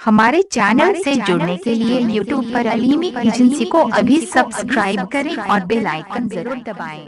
हमारे चैनल से जुड़ने के लिए यूट्यूब पर अलीमी एजेंसी को अभी सब्सक्राइब करें और बेल आइकन जरूर दबाएं।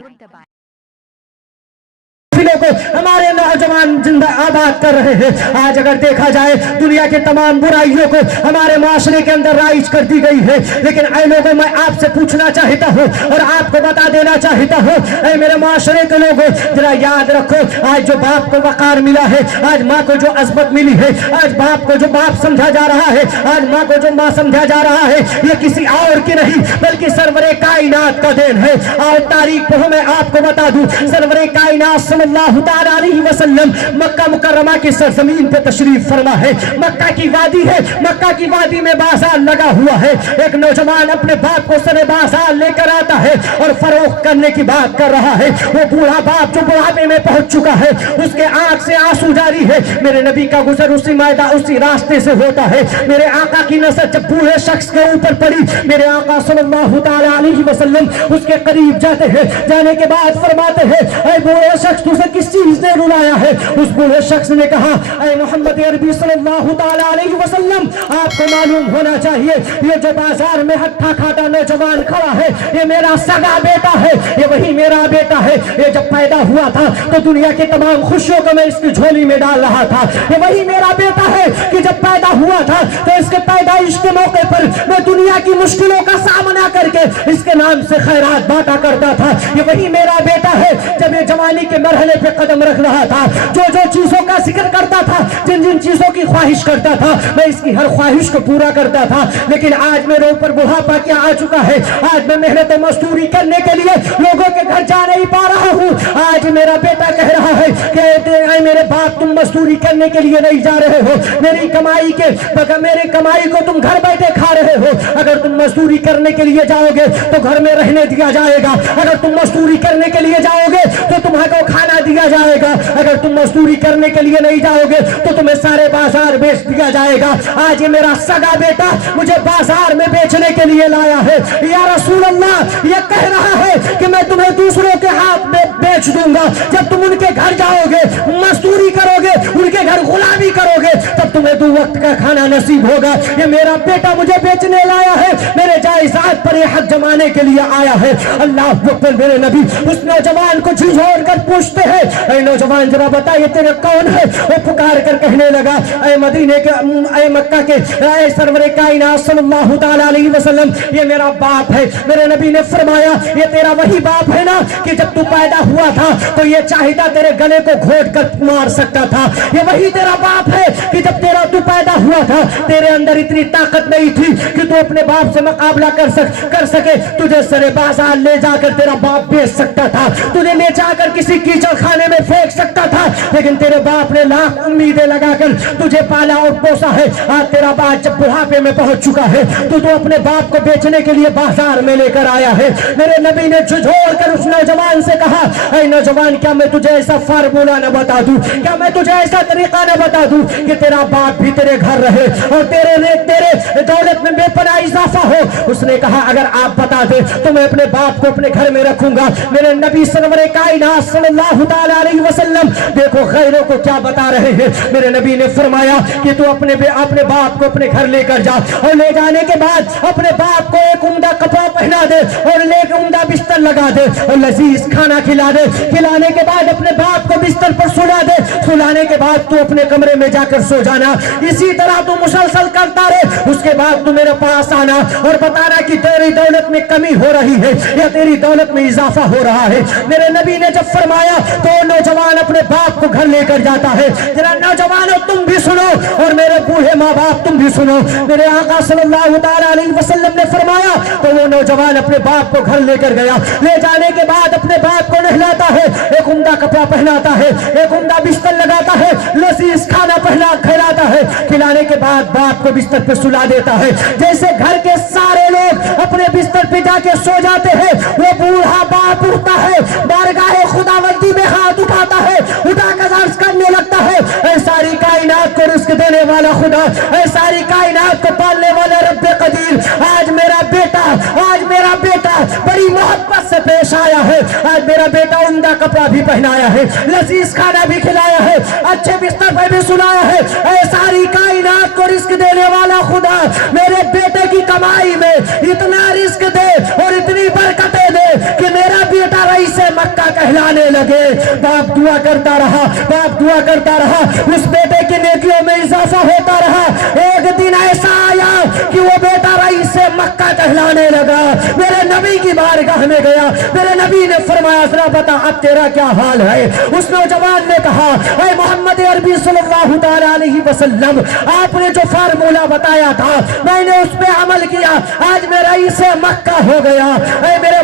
को हमारे नौजवान जिंदा आबाद कर रहे हैं। आज अगर देखा जाए दुनिया के तमाम बुराइयों को हमारे माशरे के अंदर राइज कर दी गई है, लेकिन ऐ लोगों मैं आपसे पूछना चाहता हूँ और आपको बता देना चाहता हूँ, ऐ मेरे माशरे के लोगों जरा याद रखो, आज जो बाप को वकार मिला है, आज माँ को जो अजमत मिली है, आज बाप को जो बाप समझा जा रहा है, आज माँ को जो माँ समझा जा रहा है, ये किसी और की नहीं बल्कि सरवरे कायनात का देन है। और तारीख को मैं आपको बता दूं, सरवरे कायनात सल्लल्लाहु ताला अलैहि वसल्लम मक्का मुकर्रमा की सरजमीन पे तशरीफ फरमा है। मक्का की वादी है, मक्का की वादी में बाजार लगा हुआ है। एक नौजवान अपने बाप को सरे बाजार लेकर आता है और फरोख्त करने की बात कर रहा है। वो बूढ़ा बाप जो बुढ़ापे में पहुंच चुका है, उसके आंख से आंसू जारी है। मेरे नबी का गुजर उसी मैदा उसी रास्ते से होता है। मेरे आका की नजर जब बूढ़े शख्स के ऊपर पड़ी, मेरे आका सल्लल्लाहु ताला अलैहि वसल्लम उसके करीब जाते हैं। जाने के बाद फरमाते हैं, ऐ बूढ़े शख्स तुझे किस चीज ने रुलाया है? उस बूढ़े शख्स ने कहा, ऐ मोहम्मद अरबी सल्लल्लाहु ताला अलैहि वसल्लम, आपको मालूम होना चाहिए ये जो बाजार में हट्ठा खाता नौजवान खड़ा है, ये मेरा सगा बेटा है, ये वही मेरा बेटा है। ये जब पैदा हुआ था तो दुनिया के तमाम खुशियों को मैं इसकी झोली में डाल रहा था। ये वही मेरा बेटा है कि जब पैदा हुआ था तो इसके पैदाइश के मौके पर मैं दुनिया की मुश्किलों का सामना करके इसके नाम से खैरात बांटा करता था। ये वही मेरा बेटा है जब ये जवानी के मरहले पे कदम रख रहा था, जो जो चीजों का जिक्र करता था, जिन जिन चीजों की ख्वाहिश करता था, मैं इसकी हर ख्वाहिश को पूरा करता था। लेकिन आज मेरे ऊपर बुढ़ापा क्या आ चुका है, आज मैं मेहनत मजदूरी करने के लिए लोगों के घर जा नहीं पा रहा हूँ। आज मेरा बेटा कह रहा है कि मेरे बाप तुम मजदूरी करने के लिए नहीं जा रहे हो, मेरी कमाई के बगैर मेरी कमाई को तुम घर बैठे खा रहे हो। अगर तुम मजदूरी करने के लिए जाओगे तो घर में रहने दिया जाएगा, अगर तुम मजदूरी करने के लिए जाओगे तो तुम्हारे खाना दिया जाएगा, अगर तुम मजदूरी करने के लिए नहीं जाओगे तो तुम्हें सारे बाजार बेच दिया जाएगा। आज ये मेरा सगा बेटा मुझे बाजार में बेचने के लिए लाया है। या रसूल अल्लाह, ये कह रहा है कि मैं तुम्हें दूसरों के हाथ में बेच दूंगा। जब तुम उनके घर जाओगे, मजदूरी करोगे, उनके घर गुलामी करोगे, तब तुम्हें 2 वक्त का खाना नसीब होगा। ये मेरा बेटा मुझे बेचने लाया है, मेरे जायदाद पर ये हक जमाने के लिए आया है। अल्लाह अकबर। मेरे नबी उस नौजवान को झिझोड़ कर पूछते हैं, ऐ नौजवान जरा बताइए तेरे कौन है? वो पुकार कर कहने लगा, ऐ मदीने के, ऐ मक्का के, ऐ सरवरे कायनात सल्लल्लाहु ताला अलैहि वसल्लम, ये मेरा बाप है। मेरे नबी ने फरमाया, ये तेरा वही बाप है ना कि जब तू पैदा हुआ था तो ये चाहता तेरे गले को घोट कर मार सकता था। ये वही तेरा बाप है कि जब तू पैदा हुआ था तेरे अंदर इतनी ताकत नहीं थी कि तू अपने बाप से मुकाबला कर सके। तुझे सरे बाजार ले जाकर तेरा बाप बेच सकता था, तुझे ले जाकर किसी कीचड़ खाने में फेंक सकता था, लेकिन तेरे बाप ने लाख उम्मीदें लगाकर तुझे पाला और पोसा है। आज तेरा बाप जब बुढ़ापे में पहुंच चुका है तो तू अपने बाप को बेचने के लिए बाजार में लेकर आया है। मेरे नबी ने झुझोड़ कर उस नौजवान से कहा, ऐ नौजवान, क्या मैं तुझे ऐसा फार्मूला न बता दूं, क्या मैं तुझे ऐसा तरीका न बता दूं कि तेरा बाप भी तेरे घर रहे और तेरे दौलत में बेपनाह इजाफा हो? उसने कहा, अगर आप बता दे तो मैं अपने बाप को अपने घर में रखूंगा। मेरे नबी सरवरे कायनात सल्लल्लाहु ताला अलैहि वसल्लम देखो गैरों को क्या बता रहे हैं। मेरे नबी ने फरमाया कि तू अपने बाप को अपने घर लेकर जा और ले जाने के बाद अपने बाप को एक उम्दा कपड़ा पहना दे और लेकर उम्दा बिस्तर लगा दे और लजीज खाना खिला दे। खिलाने के बाद अपने बाप को बिस्तर पर सुला दे, सुलाने के बाद तू अपने कमरे में जाकर सो जाना। इसी तरह तू मुसलसल करता रहे। उसके बाद तू मेरे पास आना और बताना कि तेरी दौलत में कमी हो रही है या तेरी दौलत में इजाफा हो रहा है। मेरे नबी ने जब फरमाया तो नौजवान अपने बाप को घर लेकर जाता है। जरा नौजवानों तुम भी सुनो और मेरे बूढ़े माँ बाप तुम भी सुनो। मेरे आका सल्लल्लाहु ताला अलैहि वसल्लम ने फरमाया तो वो नौजवान अपने बाप को घर लेकर गया। ले जाने के बाद अपने बाप को नहलाता है, एक उम्दा कपड़ा पहनाता है, एक उम्दा बिस्तर लगाता है, लजीज खाना खिलाता है। खिलाने के बाद बाप को बिस्तर पर सुला सुला देता है। जैसे घर के सारे लोग अपने बिस्तर पे जाके सो जाते हैं, वो बूढ़ा बाप उठता है, बारगाहे खुदावंदी में हाथ उठाता है, उठाकर अर्ज करने लगता है, ऐ सारी कायनात को रिस्क देने वाला खुदा, ऐ सारी कायनात को पालने वाला रब्बे कदीर, आज मेरा बेटा बड़ी मोहब्बत से पेश आया है। आज मेरा बेटा उम्दा कपड़ा भी पहनाया है, लजीज खाना भी खिलाया है, अच्छे बिस्तर पे भी सुलाया है। ऐ सारी कायनात को रिस्क देने वाला खुदा, मेरे बेटे की कमाई में इतना रिस्क दे और इतनी बरकतें दे कि मेरा बेटा रईस मक्का कहलाने लगे। बाप दुआ करता रहा, उस बेटे की नेकियों में इजाफा होता रहा। एक दिन ऐसा आया कि वो बेटा रईस मक्का कहलाने लगा। मेरे नबी की बारगाह में गया, मेरे नबी ने फरमाया, जरा बता अब तेरा क्या हाल है। उस नौजवान ने कहा, ऐ मोहम्मद अरबी सल्लल्लाहु तआला अलैहि वसल्लम, आपने जो फार्मूला बताया था मैंने उस पे अमल किया, आज मैं रईस मक्का हो गया। ऐ मेरे